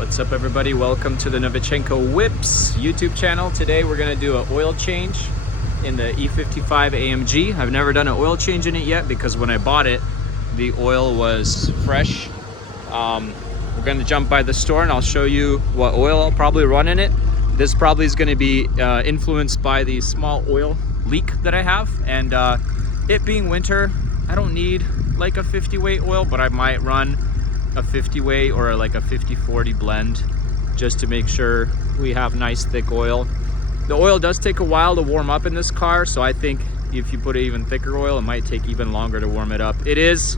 What's up everybody, welcome to the Novichenko Whips YouTube channel. Today we're going to do an oil change in the E55 AMG. I've never done an oil change in it yet because when I bought it, the oil was fresh. We're going to jump by the store and I'll show you what oil I'll probably run in it. This probably is going to be influenced by the small oil leak that I have, and it being winter, I don't need like a 50 weight oil, but I might run a 50 weight or like a 50-40 blend just to make sure we have nice thick oil. The oil does take a while to warm up in this car, so I think if you put an even thicker oil, it might take even longer to warm it up. It is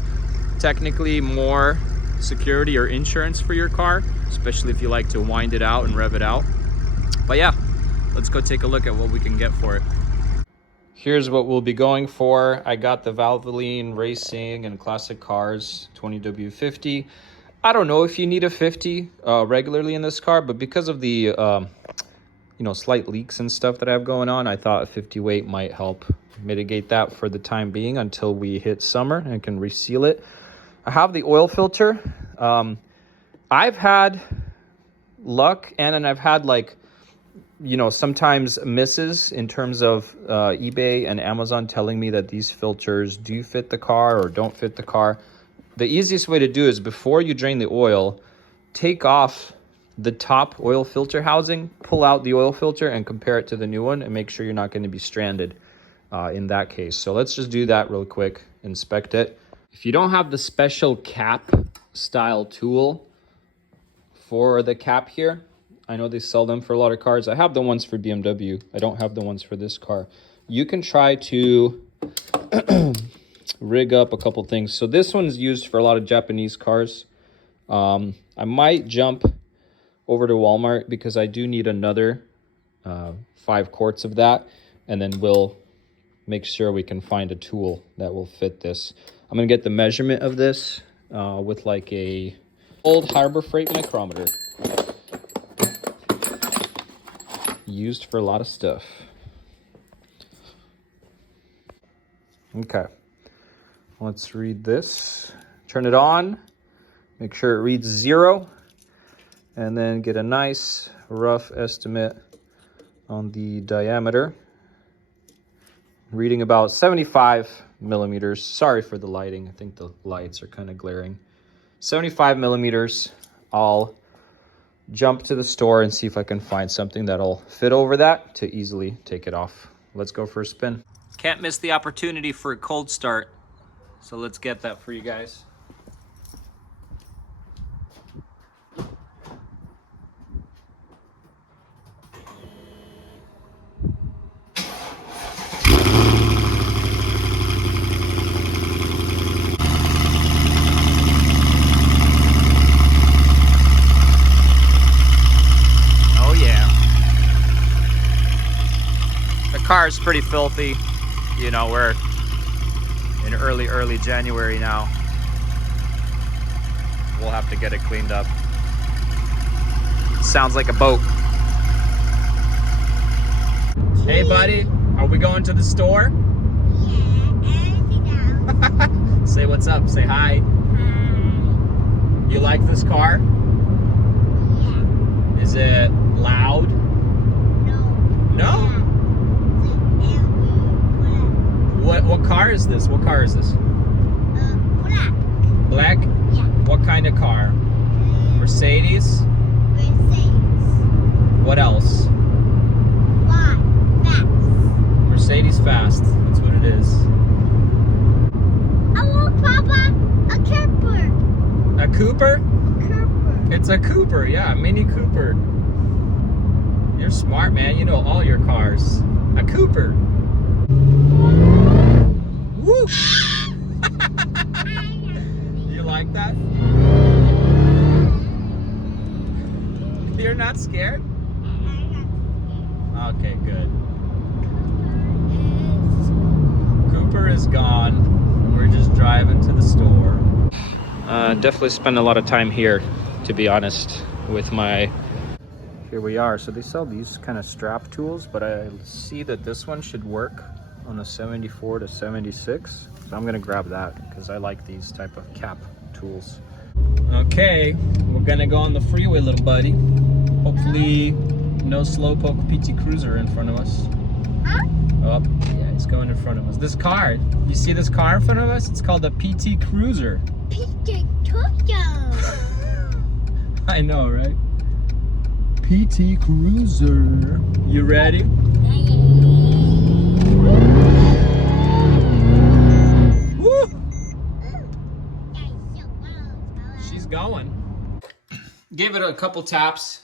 technically more security or insurance for your car, especially if you like to wind it out and rev it out. But yeah, let's go take a look at what we can get for it. Here's what we'll be going for. I got the Valvoline Racing and Classic Cars 20W50. I don't know if you need a 50 regularly in this car, but because of the slight leaks and stuff that I have going on, I thought a 50 weight might help mitigate that for the time being until we hit summer and can reseal it. I have the oil filter. I've had luck and I've had sometimes misses in terms of eBay and Amazon telling me that these filters do fit the car or don't fit the car. The easiest way to do is before you drain the oil, take off the top oil filter housing, pull out the oil filter and compare it to the new one and make sure you're not going to be stranded in that case. So let's just do that real quick, inspect it. If you don't have the special cap style tool for the cap here, I know they sell them for a lot of cars. I have the ones for BMW. I don't have the ones for this car. You can try to rig up a couple things. So this one's used for a lot of Japanese cars. I might jump over to Walmart because I do need another 5 quarts of that. And then we'll make sure we can find a tool that will fit this. I'm going to get the measurement of this with like a old Harbor Freight micrometer. Used for a lot of stuff. Okay, let's read this. Turn it on, make sure it reads 0, and then get a nice rough estimate on the diameter. Reading about 75 millimeters. Sorry for the lighting, I think the lights are kind of glaring. 75 millimeters. I'll jump to the store and see if I can find something that'll fit over that to easily take it off. Let's go for a spin. Can't miss the opportunity for a cold start, so let's get that for you guys. Car is pretty filthy. You know, we're in early January now. We'll have to get it cleaned up. Sounds like a boat. Hey buddy, are we going to the store? Yeah. Say what's up, say hi. Hi. You like this car? Yeah. Is it loud? No. No? What car is this? What car is this? Black. Black? Yeah. What kind of car? Mercedes? Mercedes. What else? Fast. Mercedes fast. That's what it is. Oh, Papa, a Cooper. A Cooper? Cooper. It's a Cooper, yeah, Mini Cooper. You're smart, man. You know all your cars. A Cooper. Woo! You like that? You're not scared? Okay, good. Cooper is gone. We're just driving to the store. Definitely spend a lot of time here, to be honest, with my... Here we are. So they sell these kind of strap tools, but I see that this one should work on a 74 to 76. So I'm gonna grab that because I like these type of cap tools. Okay, we're gonna go on the freeway, little buddy. Hopefully, no slowpoke PT Cruiser in front of us. Huh? Oh, yeah, it's going in front of us. This car, you see this car in front of us? It's called a PT Cruiser. Peter Toto. I know, right? PT Cruiser. You ready? Woo! She's going. Give it a couple taps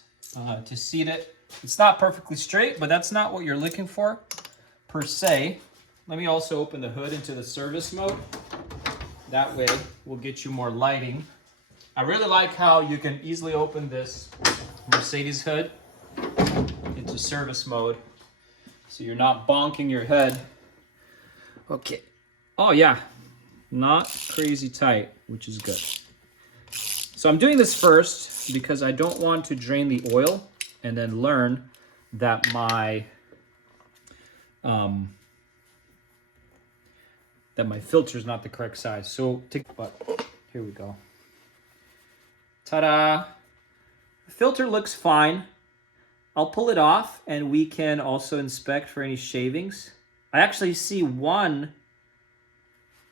to seat it. It's not perfectly straight, but that's not what you're looking for per se. Let me also open the hood into the service mode. That way we'll get you more lighting. I really like how you can easily open this Mercedes hood into service mode so you're not bonking your head. Okay. Oh yeah, not crazy tight, which is good. So I'm doing this first because I don't want to drain the oil and then learn that my filter is not the correct size. So here we go. Ta-da! The filter looks fine. I'll pull it off and we can also inspect for any shavings. I actually see one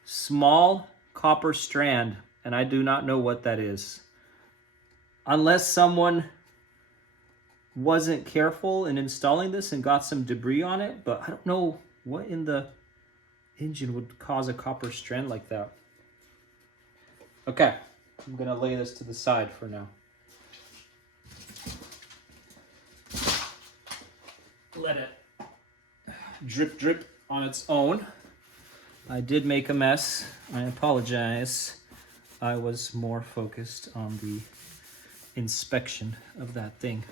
small copper strand and I do not know what that is. Unless someone wasn't careful in installing this and got some debris on it, but I don't know what in the engine would cause a copper strand like that. Okay, I'm gonna lay this to the side for now. Let it drip drip on its own. I did make a mess. I apologize. I was more focused on the inspection of that thing.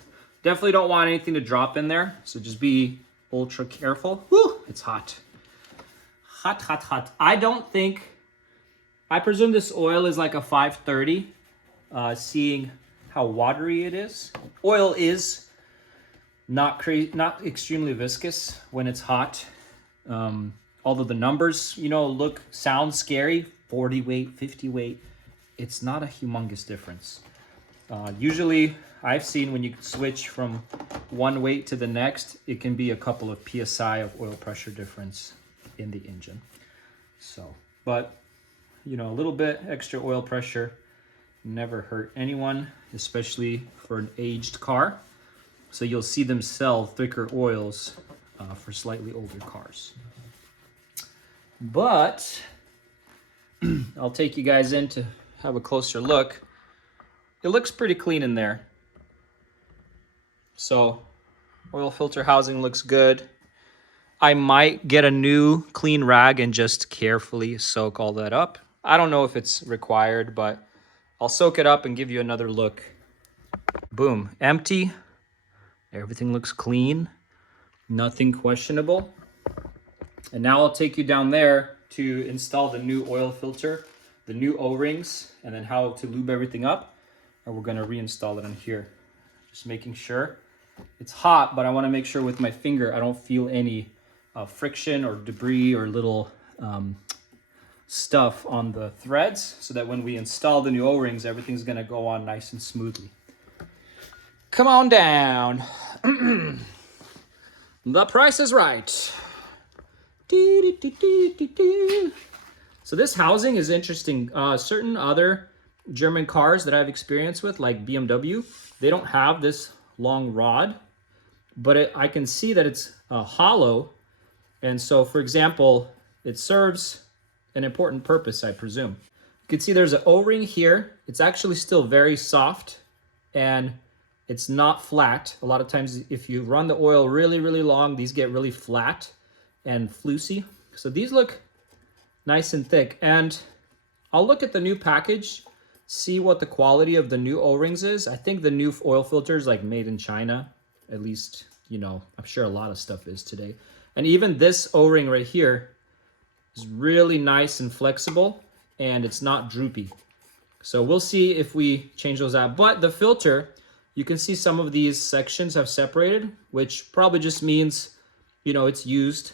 Definitely don't want anything to drop in there, so just be ultra careful. Woo! It's hot. Hot, hot, hot. I presume this oil is like a 530, seeing how watery it is. Oil is not extremely viscous when it's hot. Although the numbers, sound scary, 40 weight, 50 weight, it's not a humongous difference. Usually I've seen when you switch from one weight to the next, it can be a couple of PSI of oil pressure difference in the engine. So, but a little bit extra oil pressure never hurt anyone, especially for an aged car. So you'll see them sell thicker oils for slightly older cars. But I'll take you guys in to have a closer look. It looks pretty clean in there. So oil filter housing looks good. I might get a new clean rag and just carefully soak all that up. I don't know if it's required, but I'll soak it up and give you another look. Boom, empty. Everything looks clean. Nothing questionable. And now I'll take you down there to install the new oil filter, the new O-rings, and then how to lube everything up. And we're gonna reinstall it on here. Just making sure. It's hot, but I wanna make sure with my finger I don't feel any friction or debris or little stuff on the threads, so that when we install the new O-rings, everything's gonna go on nice and smoothly. Come on down. The price is right. So this housing is interesting. Certain other German cars that I've experienced with, like BMW, they don't have this long rod, but I can see that it's hollow. And so, for example, it serves an important purpose, I presume. You can see there's an O-ring here. It's actually still very soft and it's not flat. A lot of times if you run the oil really, really long, these get really flat and floosy. So these look nice and thick. And I'll look at the new package, see what the quality of the new O-rings is. I think the new oil filter is like made in China. At least, I'm sure a lot of stuff is today. And even this O-ring right here is really nice and flexible and it's not droopy. So we'll see if we change those out. But the filter, you can see some of these sections have separated, which probably just means, it's used.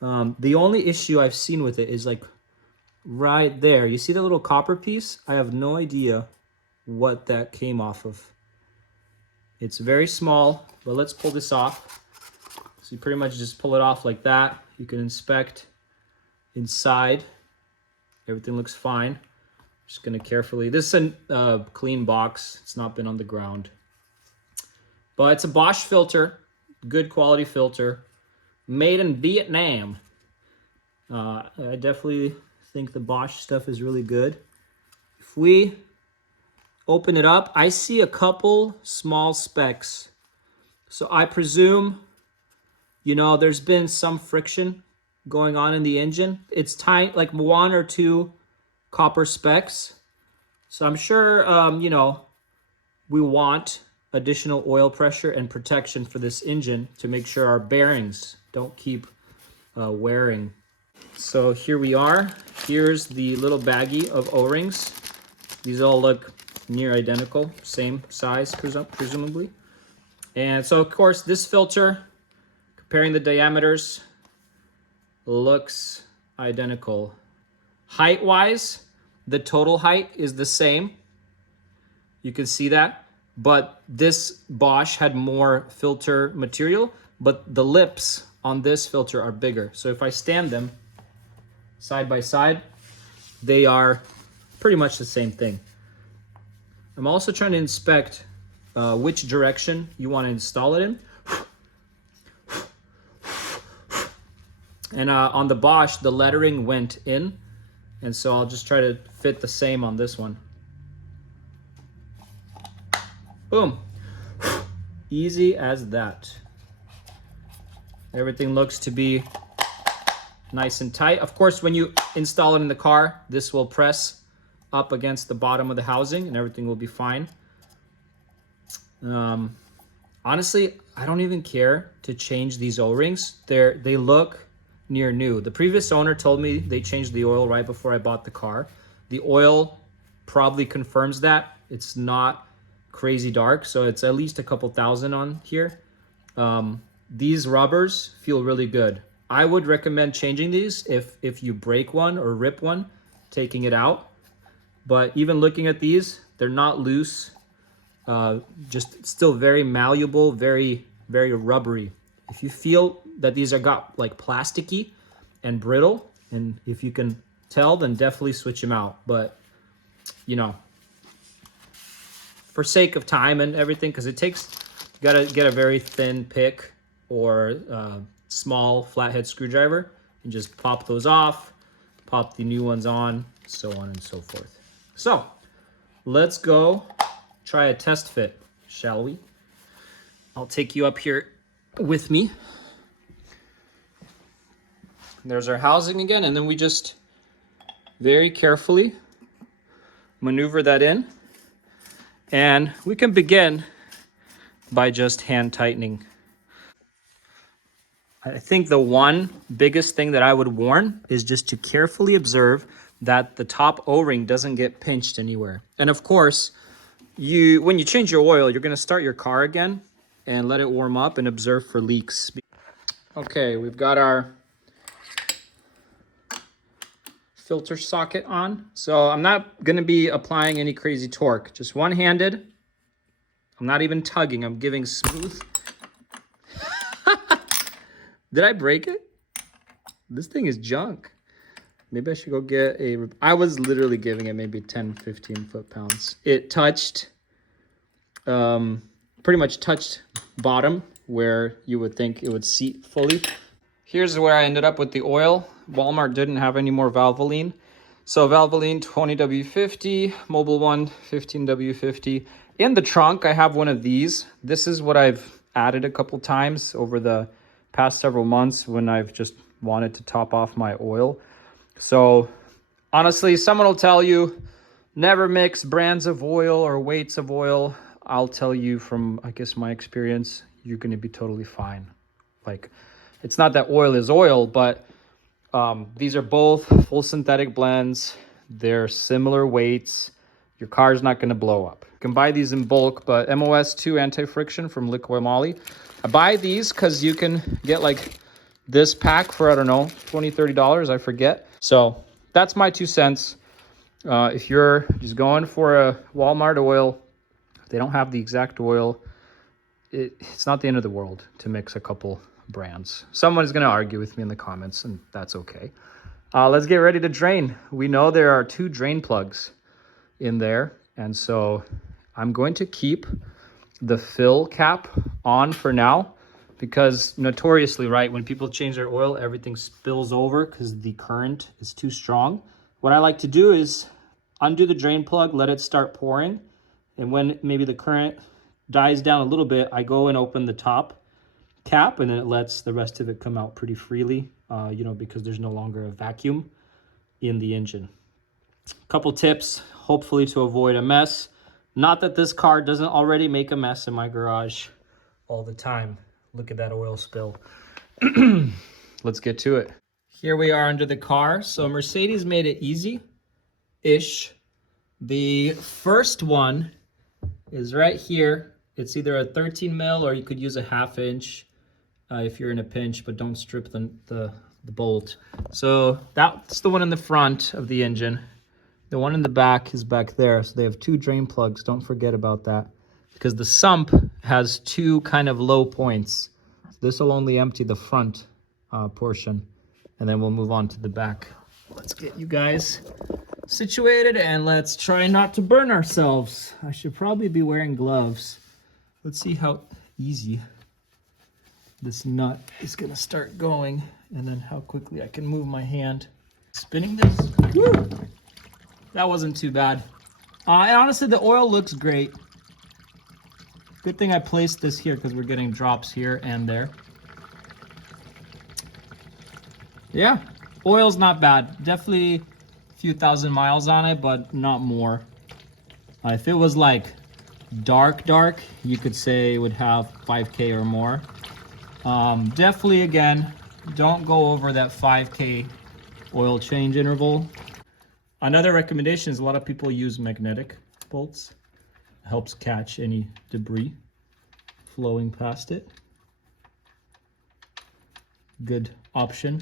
The only issue I've seen with it is like right there. You see the little copper piece? I have no idea what that came off of. It's very small, but let's pull this off. So you pretty much just pull it off like that. You can inspect inside. Everything looks fine. Just gonna carefully, this is a clean box. It's not been on the ground. But it's a Bosch filter, good quality filter, made in Vietnam. I definitely think the Bosch stuff is really good. If we open it up, I see a couple small specks. So I presume, you know, there's been some friction going on in the engine. It's tiny, like 1 or 2 copper specks. So I'm sure, you know, we want additional oil pressure and protection for this engine to make sure our bearings don't keep wearing. So here we are. Here's the little baggie of O-rings. These all look near identical, same size presumably. And so of course this filter, comparing the diameters, looks identical. Height-wise, the total height is the same. You can see that. But this Bosch had more filter material, but the lips on this filter are bigger. So if I stand them side by side, they are pretty much the same thing. I'm also trying to inspect which direction you want to install it in. And on the Bosch, the lettering went in. And so I'll just try to fit the same on this one. Boom. Easy as that. Everything looks to be nice and tight. Of course, when you install it in the car, this will press up against the bottom of the housing and everything will be fine. Honestly, I don't even care to change these O-rings. They look near new. The previous owner told me they changed the oil right before I bought the car. The oil probably confirms that. It's not crazy dark, so it's at least a couple thousand on here. These rubbers feel really good. I would recommend changing these if you break one or rip one, taking it out. But even looking at these, they're not loose. Just still very malleable, very, very rubbery. If you feel that these are got like plasticky and brittle, and if you can tell, then definitely switch them out. But, you know, for sake of time and everything, because it takes, you gotta get a very thin pick or small flathead screwdriver and just pop those off, pop the new ones on, so on and so forth. So let's go try a test fit, shall we? I'll take you up here with me. There's our housing again, and then we just very carefully maneuver that in. And we can begin by just hand tightening. I think the one biggest thing that I would warn is just to carefully observe that the top O-ring doesn't get pinched anywhere. And of course, when you change your oil, you're gonna start your car again and let it warm up and observe for leaks. Okay, we've got our filter socket on. So I'm not gonna be applying any crazy torque, just one-handed. I'm not even tugging, I'm giving smooth. Did I break it? This thing is junk. Maybe I should go get I was literally giving it maybe 10, 15 foot-pounds. It touched, pretty much touched bottom where you would think it would seat fully. Here's where I ended up with the oil. Walmart didn't have any more Valvoline. So Valvoline 20W50, Mobil One 15W50. In the trunk, I have one of these. This is what I've added a couple times over the past several months when I've just wanted to top off my oil. So honestly, someone will tell you, never mix brands of oil or weights of oil. I'll tell you from, I guess, my experience, you're gonna be totally fine. Like, it's not that oil is oil, but these are both full synthetic blends. They're similar weights. Your car's not gonna blow up. You can buy these in bulk, but MOS2 anti-friction from Liqui Moly. I buy these because you can get like this pack for, I don't know, $20, $30, I forget. So that's my 2 cents. If you're just going for a Walmart oil, they don't have the exact oil. It's not the end of the world to mix a couple brands. Someone is going to argue with me in the comments, and that's okay. Let's get ready to drain. We know there are 2 drain plugs in there, and so I'm going to keep the fill cap on for now, because notoriously, right, when people change their oil, everything spills over because the current is too strong. What I like to do is undo the drain plug, let it start pouring, and when maybe the current dies down a little bit, I go and open the top cap, and then it lets the rest of it come out pretty freely, because there's no longer a vacuum in the engine. Couple tips, hopefully to avoid a mess. Not that this car doesn't already make a mess in my garage all the time. Look at that oil spill. Let's get to it. Here we are under the car. So Mercedes made it easy-ish. The first one is right here. It's either a 13 mil or you could use a 1/2 inch if you're in a pinch, but don't strip the bolt. So that's the one in the front of the engine. The one in the back is back there. So they have 2 drain plugs. Don't forget about that, because the sump has 2 kind of low points. This will only empty the front portion, and then we'll move on to the back. Let's get you guys situated, and let's try not to burn ourselves. I should probably be wearing gloves. Let's see how easy this nut is gonna start going, and then how quickly I can move my hand. Spinning this. Woo! That wasn't too bad. And honestly, the oil looks great. Good thing I placed this here, because we're getting drops here and there. Yeah, oil's not bad. Definitely a few thousand miles on it, but not more. If it was like dark, you could say it would have 5K or more. Definitely, again, don't go over that 5K oil change interval. Another recommendation is a lot of people use magnetic bolts. It helps catch any debris flowing past it. Good option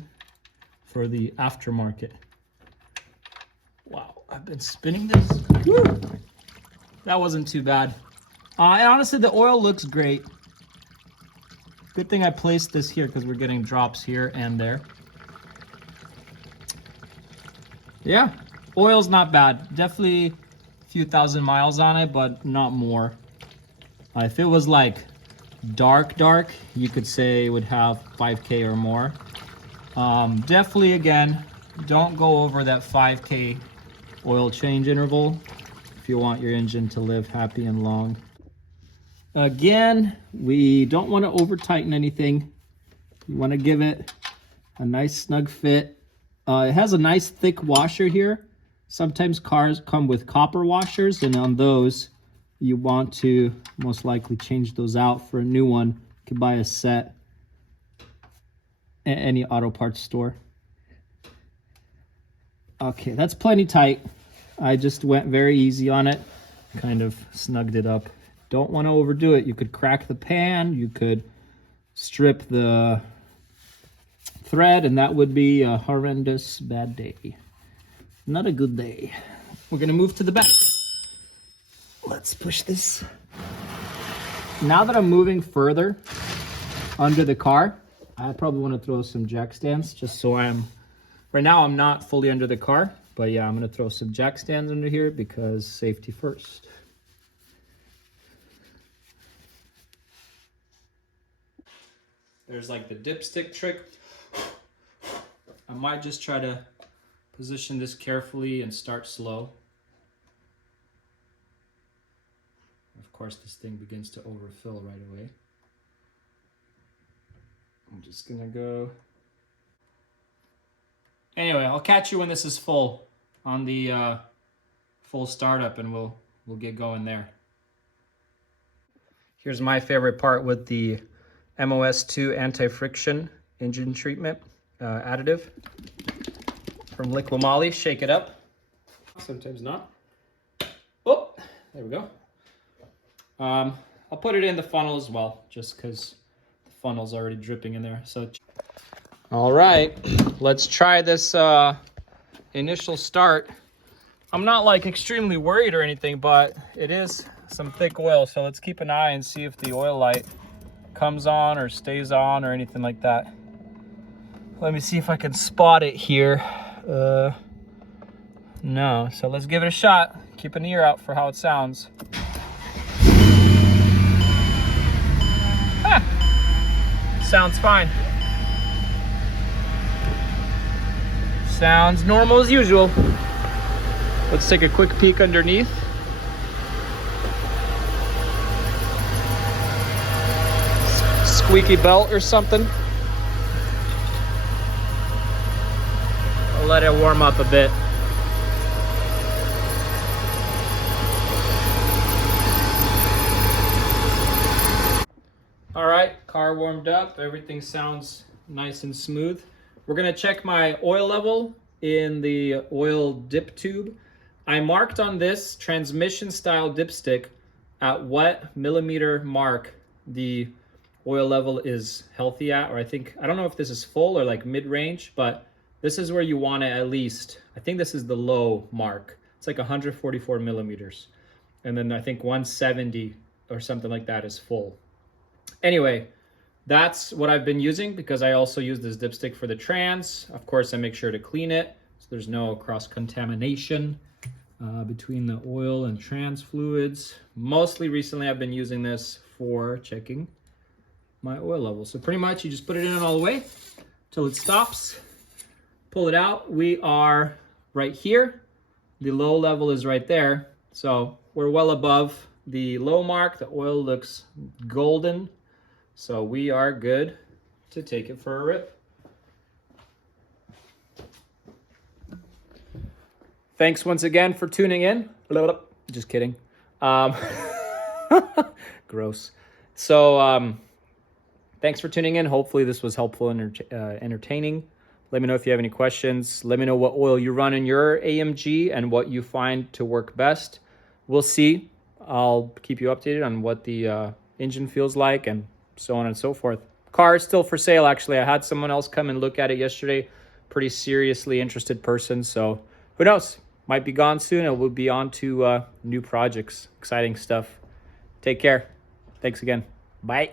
for the aftermarket. Wow, I've been spinning this. Woo! That wasn't too bad. And honestly, the oil looks great. Good thing I placed this here, because we're getting drops here and there. Yeah, oil's not bad. Definitely a few thousand miles on it, but not more. If it was like dark, you could say it would have 5K or more. Definitely, again, don't go over that 5K oil change interval if you want your engine to live happy and long. Again, we don't want to over tighten anything. You want to give it a nice snug fit. It has a nice thick washer here. Sometimes cars come with copper washers, and on those, you want to most likely change those out for a new one. You can buy a set at any auto parts store. Okay, that's plenty tight. I just went very easy on it, kind of snugged it up. Don't want to overdo it. You could crack the pan, you could strip the thread, and that would be a horrendous bad day. Not a good day. We're gonna move to the back. Let's push this. Now that I'm moving further under the car, I probably want to throw some jack stands, just so right now I'm not fully under the car, but yeah, I'm gonna throw some jack stands under here, because safety first. There's like the dipstick trick. I might just try to position this carefully and start slow. Of course, this thing begins to overfill right away. I'm just gonna go. Anyway, I'll catch you when this is full on the full startup, and we'll get going there. Here's my favorite part with the MOS2 anti-friction engine treatment additive from Liqui-Moly. Shake it up. Sometimes not. Oh, there we go. I'll put it in the funnel as well, just because the funnel's already dripping in there. So, all right, let's try this initial start, I'm not like extremely worried or anything, but it is some thick oil. So let's keep an eye and see if the oil light comes on or stays on or anything like that. Let me see if I can spot it here. No, so let's give it a shot. Keep an ear out for how it sounds. Sounds fine. Sounds normal as usual. Let's take a quick peek underneath. Squeaky belt or something. I'll let it warm up a bit. All right, car warmed up. Everything sounds nice and smooth. We're gonna check my oil level in the oil dip tube. I marked on this transmission style dipstick at what millimeter mark the oil level is healthy at, or I don't know if this is full or like mid-range, but this is where you want it at least. I think this is the low mark. It's like 144 millimeters. And then I think 170 or something like that is full. Anyway, that's what I've been using because I also use this dipstick for the trans. Of course, I make sure to clean it so there's no cross-contamination between the oil and trans fluids. Mostly recently, I've been using this for checking my oil level. So pretty much you just put it in all the way till it stops. Pull it out. We are right here. The low level is right there. So we're well above the low mark. The oil looks golden. So we are good to take it for a rip. Thanks once again for tuning in. Just kidding. Gross. So thanks for tuning in. Hopefully this was helpful and entertaining. Let me know if you have any questions. Let me know what oil you run in your AMG and what you find to work best. We'll see. I'll keep you updated on what the engine feels like and so on and so forth. Car is still for sale, actually. I had someone else come and look at it yesterday. Pretty seriously interested person. So who knows? Might be gone soon and we'll be on to new projects. Exciting stuff. Take care. Thanks again. Bye.